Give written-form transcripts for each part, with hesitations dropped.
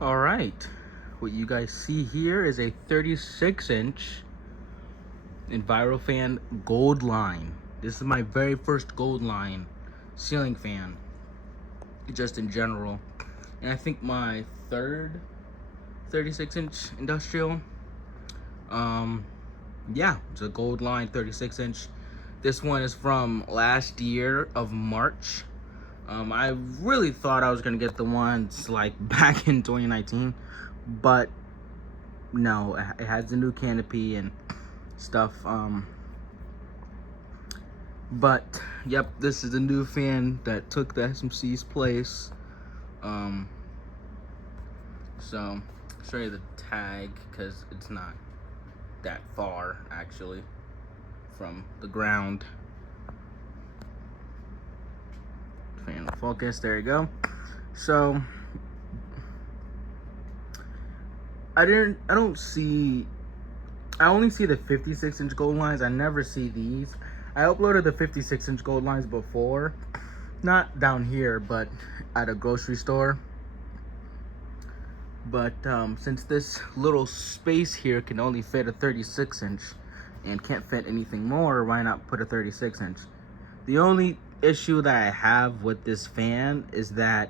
All right, what you guys see here is a 36-inch Enviro Fan gold line. This is my very first gold line ceiling fan, just in general. And I think my third 36-inch industrial. Yeah, it's a gold line 36-inch. This one is from last year of March. I really thought I was gonna get the ones like back in 2019, but no, it has a new canopy and stuff. But yep, this is a new fan that took the SMC's place. So I'll show you the tag because it's not that far actually from the ground. Fan focus, there you go. So I only see the 56-inch gold lines. I never see these. I uploaded the 56-inch gold lines before, not down here, but at a grocery store. But since this little space here can only fit a 36-inch and can't fit anything more, why not put a 36-inch? The only issue that I have with this fan is that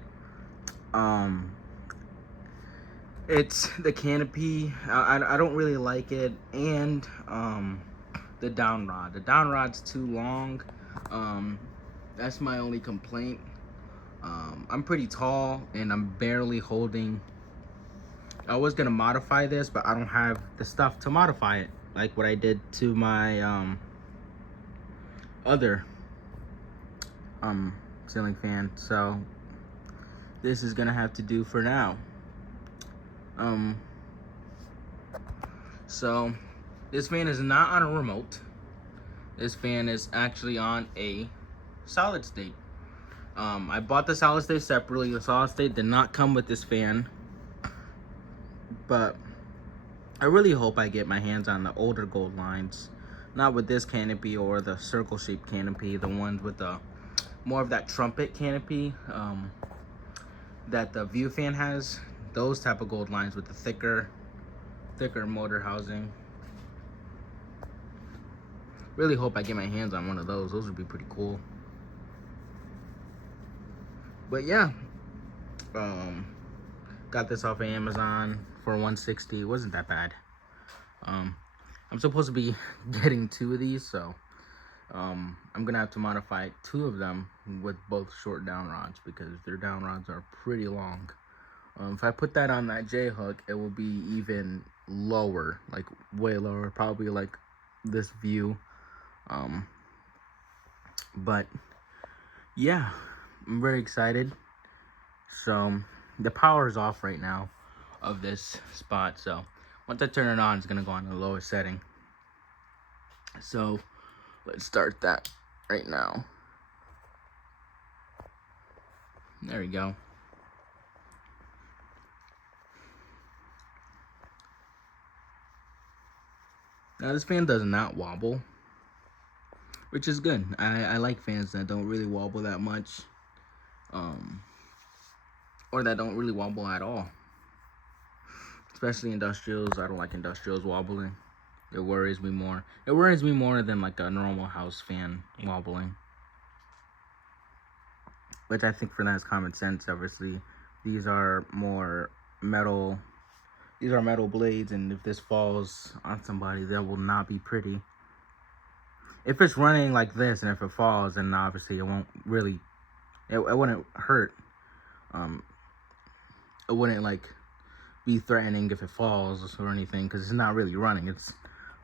it's the canopy. I don't really like it, and the down rod. The down rod's too long. That's my only complaint. I'm pretty tall and I'm barely holding. I was gonna modify this, but I don't have the stuff to modify it, like what I did to my other ceiling fan. So this is gonna have to do for now. So this fan is not on a remote. This fan is actually on a solid state. I bought the solid state separately. The solid state did not come with this fan, but I really hope I get my hands on the older gold lines, not with this canopy or the circle shaped canopy, the ones with the more of that trumpet canopy that the View fan has. Those type of gold lines with the thicker motor housing. Really hope I get my hands on one of those. Those would be pretty cool. But yeah, got this off of Amazon for $160. It wasn't that bad. I'm supposed to be getting 2 of these, so I'm gonna have to modify 2 of them with both short down rods because their down rods are pretty long. If I put that on that J hook, it will be even lower, like way lower, probably like this view. But yeah, I'm very excited. So the power is off right now of this spot, so once I turn it on, it's gonna go on the lowest setting. So let's start that right now. There we go. Now this fan does not wobble, which is good. I like fans that don't really wobble that much, or that don't really wobble at all. Especially industrials. I don't like industrials wobbling. It worries me more. It worries me more than like a normal house fan wobbling. Which I think for that is common sense, obviously. These are more metal. These are metal blades, and if this falls on somebody, that will not be pretty. If it's running like this, and if it falls, then obviously it won't really, it wouldn't hurt. It wouldn't like be threatening if it falls or anything, because it's not really running. It's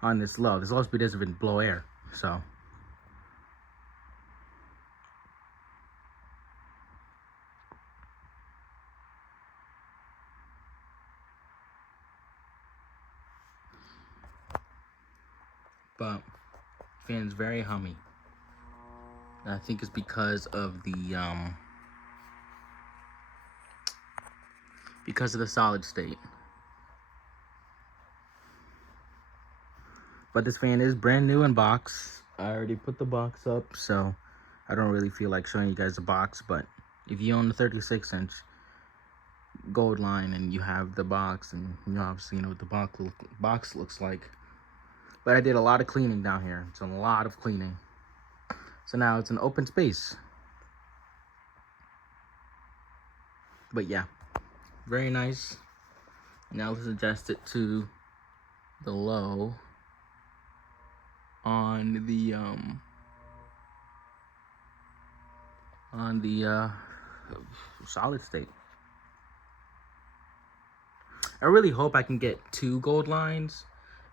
on this low. This low speed doesn't even blow air, so. But fan's very hummy. I think it's because of the solid state. But this fan is brand new in box. I already put the box up, so I don't really feel like showing you guys the box. But if you own the 36-inch, goldline, and you have the box, and you obviously know what the box looks like. But I did a lot of cleaning down here. It's a lot of cleaning. So now it's an open space. But yeah, very nice. Now let's adjust it to the low on the solid state. I really hope I can get 2 gold lines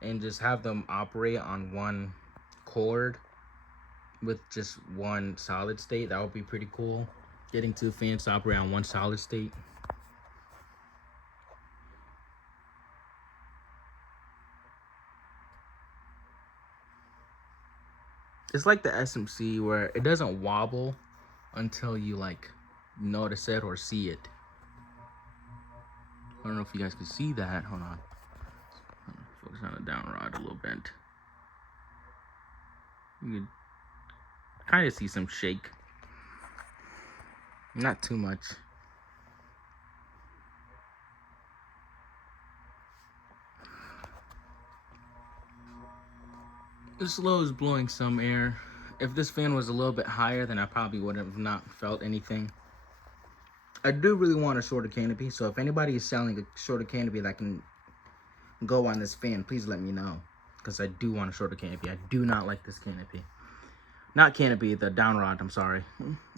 and just have them operate on one cord with just one solid state. That would be pretty cool. Getting 2 fans to operate on one solid state. It's like the SMC where it doesn't wobble until you like notice it or see it. I don't know if you guys can see that. Hold on. Focus on the down rod a little bit. You can kind of see some shake. Not too much. This low is blowing some air. If this fan was a little bit higher, then I probably would have not felt anything. I do really want a shorter canopy, so if anybody is selling a shorter canopy that can go on this fan, please let me know. Because I do want a shorter canopy. I do not like this canopy. Not canopy, the down rod, I'm sorry.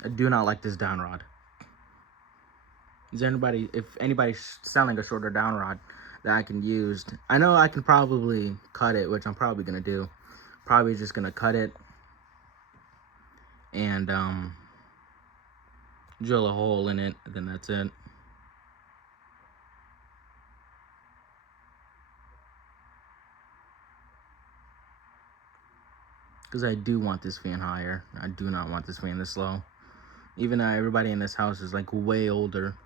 I do not like this down rod. If anybody's selling a shorter down rod that I can use, I know I can probably cut it, which I'm probably gonna do. Probably just gonna cut it and drill a hole in it, and then that's it. Because I do want this fan higher. I do not want this fan this low. Even though everybody in this house is like way older,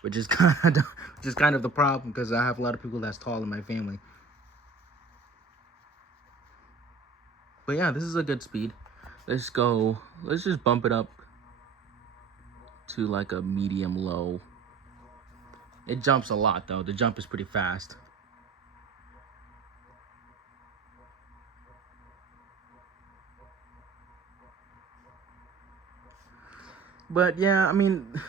which is kind of the problem, because I have a lot of people that's tall in my family. But yeah, this is a good speed. Let's just bump it up to like a medium low. It jumps a lot though. The jump is pretty fast. But yeah, I mean,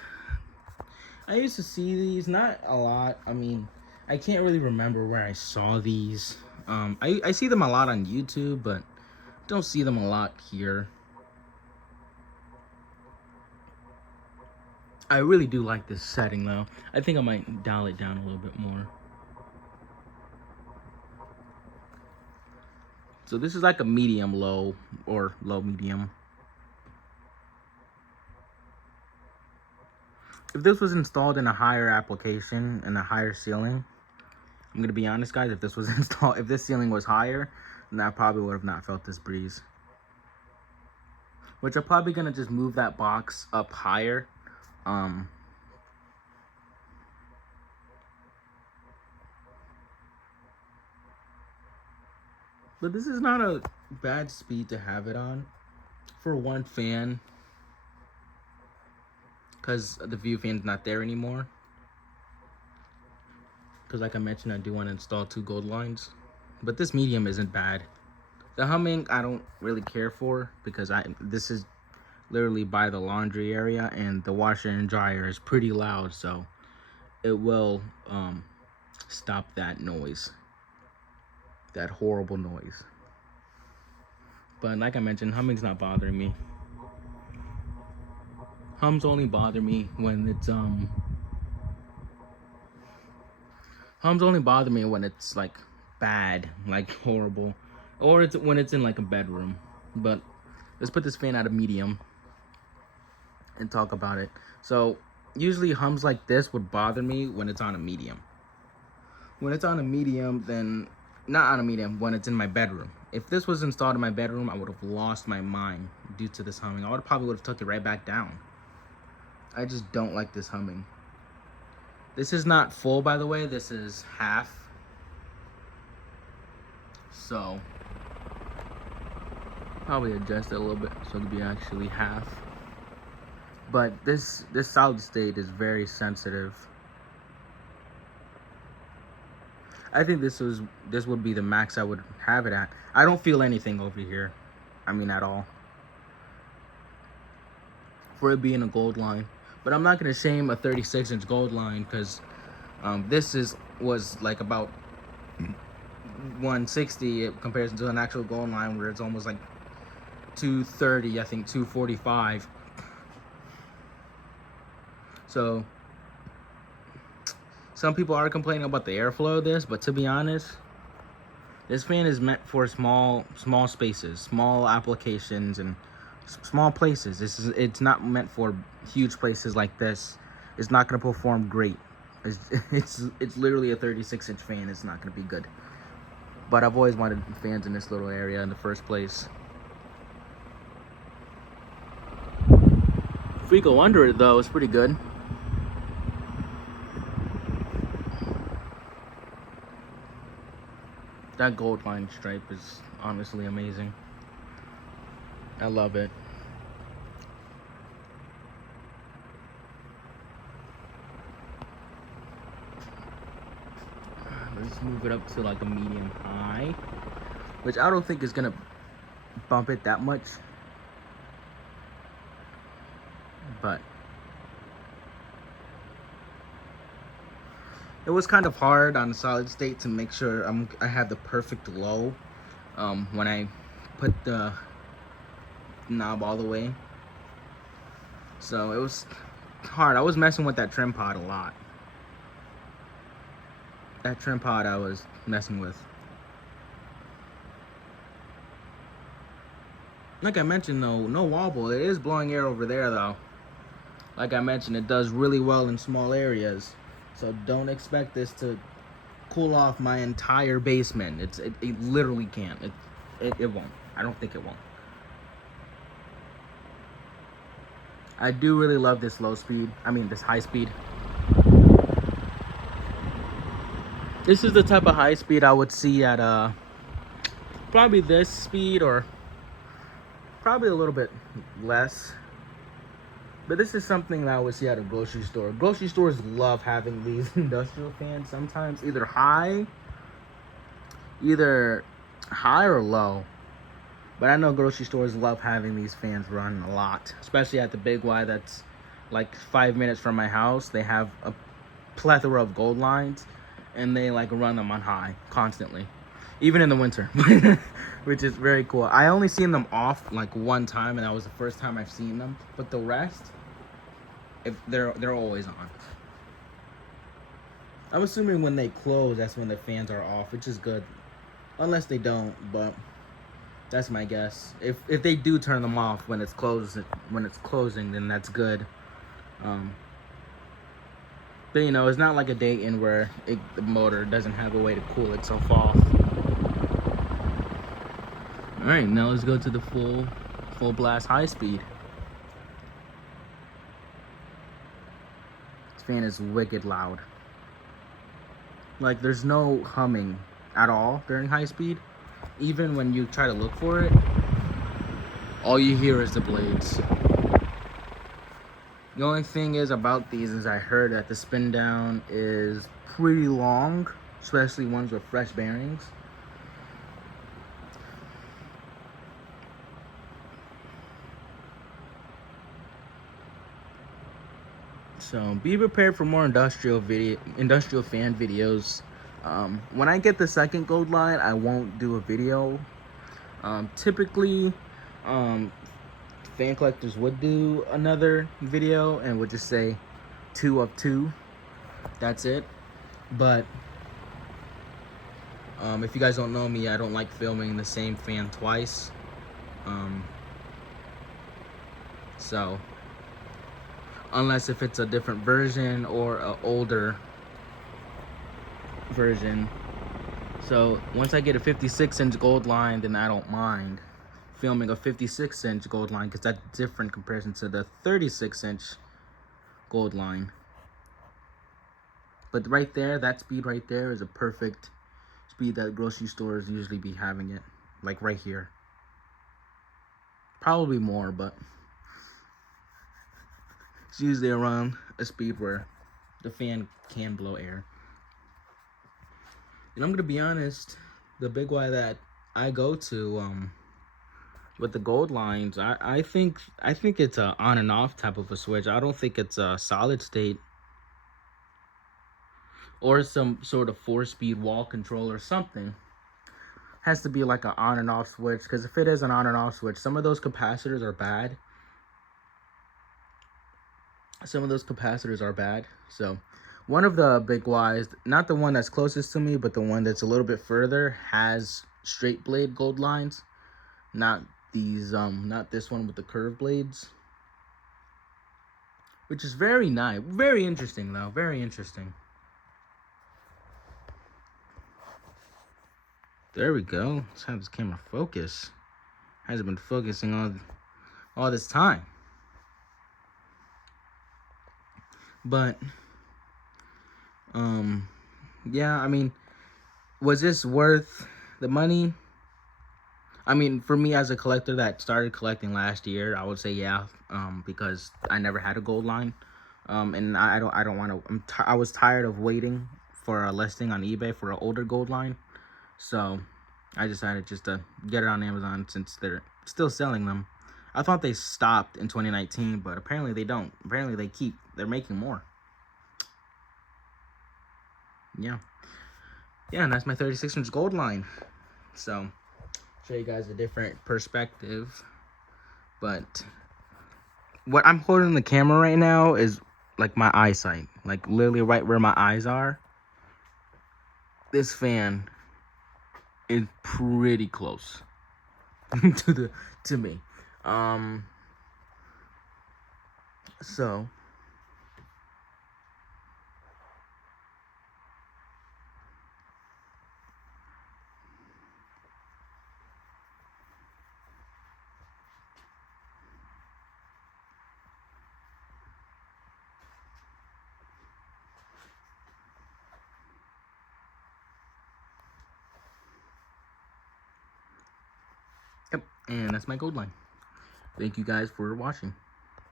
I used to see these, not a lot. I mean, I can't really remember where I saw these. I see them a lot on YouTube, but don't see them a lot here. I really do like this setting though. I think I might dial it down a little bit more. So this is like a medium low or low medium. If this was installed in a higher application and a higher ceiling, I'm gonna be honest, guys, if this was installed, if this ceiling was higher, then I probably would have not felt this breeze. Which I'm probably gonna just move that box up higher. But this is not a bad speed to have it on for one fan, because the view fan's not there anymore. Because like I mentioned, I do want to install 2 gold lines. But this medium isn't bad. The humming I don't really care for, because this is literally by the laundry area, and the washer and dryer is pretty loud, so it will stop that noise, that horrible noise. But like I mentioned, humming's not bothering me. Hums only bother me when it's like bad, like horrible, or it's when it's in like a bedroom. But let's put this fan at a medium and talk about it. So usually hums like this would bother me when it's on a medium. When it's on a medium, then not on a medium, when it's in my bedroom. If this was installed in my bedroom, I would have lost my mind due to this humming. I probably would have took it right back down. I just don't like this humming. This is not full, by the way. This is half. So probably adjust it a little bit so it'll be actually half. But this solid state is very sensitive. I think this would be the max I would have it at. I don't feel anything over here. I mean, at all. For it being a gold line. But I'm not gonna shame a 36-inch gold line, because this was like about 160 in comparison to an actual gold line where it's almost like 230, I think 245. So some people are complaining about the airflow of this, but to be honest, this fan is meant for small spaces, small applications, and small places. It's not meant for huge places like this. It's not going to perform great. It's literally a 36-inch fan. It's not going to be good. But I've always wanted fans in this little area in the first place. If we go under it though, it's pretty good. That gold line stripe is honestly amazing. I love it. Let's move it up to like a medium high, which I don't think is gonna bump it that much, but it was kind of hard on the solid state to make sure I have the perfect low when I put the knob all the way. So it was hard. I was messing with that trim pod a lot. That trim pod I was messing with. Like I mentioned though, no wobble. It is blowing air over there though. Like I mentioned, it does really well in small areas. So don't expect this to cool off my entire basement. It literally can't. It won't. I don't think it won't. I do really love this this high speed. This is the type of high speed I would see at probably this speed, or probably a little bit less. But this is something that I would see at a grocery store. Grocery stores love having these industrial fans sometimes, either high or low. But I know grocery stores love having these fans run a lot, especially at the Big Y that's like 5 minutes from my house. They have a plethora of gold lines, and they like run them on high constantly, even in the winter, which is very cool. I only seen them off like one time, and that was the first time I've seen them. But the rest, if they're always on. I'm assuming when they close, that's when the fans are off, which is good, unless they don't. But that's my guess. If they do turn them off when it's closing, then that's good. But you know, it's not like a Dayton where the motor doesn't have a way to cool itself off. All right, now let's go to the full blast high speed. This fan is wicked loud. Like, there's no humming at all during high speed. Even when you try to look for it, all you hear is the blades. The only thing is about these is I heard that the spin down is pretty long, especially ones with fresh bearings. So be prepared for more industrial fan videos. When I get the second gold line, I won't do a video. Typically, fan collectors would do another video and would just say 2 of 2. That's it. But if you guys don't know me, I don't like filming the same fan twice. So unless if it's a different version or an older version. So once I get a 56-inch gold line, then I don't mind filming a 56-inch gold line, because that's different comparison to the 36-inch gold line. But right there, that speed right there is a perfect speed that grocery stores usually be having it, like right here. Probably more, but It's usually around a speed where the fan can blow air. And I'm gonna be honest, the big Y that I go to with the gold lines, I think it's a on and off type of a switch. I don't think it's a solid state or some sort of 4-speed wall control or something. Has to be like an on and off switch, because if it is an on and off switch, some of those capacitors are bad. So one of the big Ys, not the one that's closest to me, but the one that's a little bit further, has straight blade gold lines. Not these, not this one with the curved blades. Which is very nice. Very interesting though. Very interesting. There we go. Let's have this camera focus. Hasn't been focusing all this time. But yeah, I mean, was this worth the money? I mean, for me as a collector that started collecting last year, I would say yeah, because I never had a gold line, and I don't want to. I was tired of waiting for a listing on eBay for an older gold line, so I decided just to get it on Amazon since they're still selling them. I thought they stopped in 2019, but apparently they don't. Apparently they're making more. Yeah, and that's my 36-inch gold line. So show you guys a different perspective, but what I'm holding the camera right now is like my eyesight, like literally right where my eyes are. This fan is pretty close to me. So yep, and that's my gold line. Thank you guys for watching.